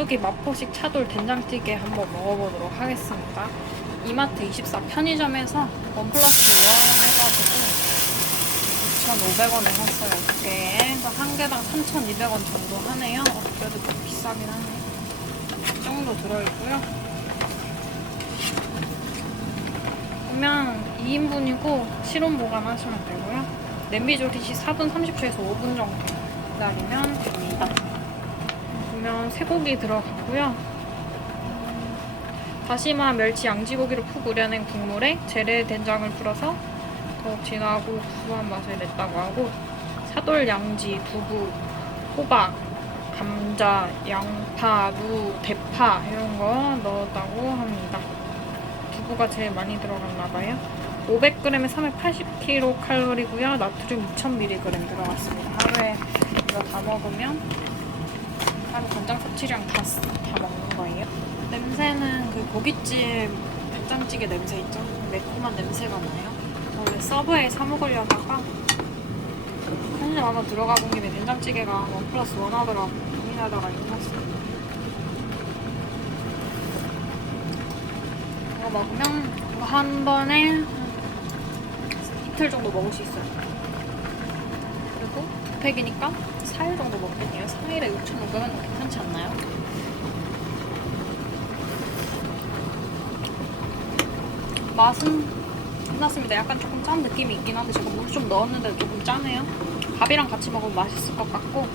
오뚜기 마포식 차돌 된장찌개 한번 먹어보도록 하겠습니다. 이마트 24 편의점에서 원 플러스 원 해가지고 2,500원에 샀어요. 두 개에. 그래서 한 개당 3,200원 정도 하네요. 어, 그래도 좀 비싸긴 하네요. 이 정도 들어있고요. 보면 2인분이고 실온 보관하시면 되고요. 냄비 조리시 4분 30초에서 5분 정도 기다리면 됩니다. 쇠고기 들어가고요. 다시마, 멸치, 양지고기를 푹 우려낸 국물에 재래 된장을 풀어서 더욱 진하고 구수한 맛을 냈다고 하고 사돌, 양지, 두부, 호박, 감자, 양파, 무, 대파 이런 거 넣었다고 합니다. 두부가 제일 많이 들어갔나 봐요. 500g에 380kcal이고요. 나트륨 2000mg 들어갔습니다. 하루에 이거 다 먹으면 섭취량 다, 쓰- 다 먹는 거예요. 냄새는 그 고깃집 된장찌개 냄새 있죠? 매콤한 냄새가 나요. 원래 서브웨이 사 먹으려다가 편의점 한번 들어가 본 김에 된장찌개가 원 플러스 원 하더라고 고민하다가 이거 샀어요. 이거 먹으면 이거 한 번에 이틀 정도 먹을 수 있어요. 그리고 두 팩이니까 4일 정도 먹겠네요. 4일에 6,500원 괜찮지 않나요? 맛은 끝났습니다. 약간 조금 짠 느낌이 있긴 한데 제가 물 좀 넣었는데 조금 짜네요. 밥이랑 같이 먹으면 맛있을 것 같고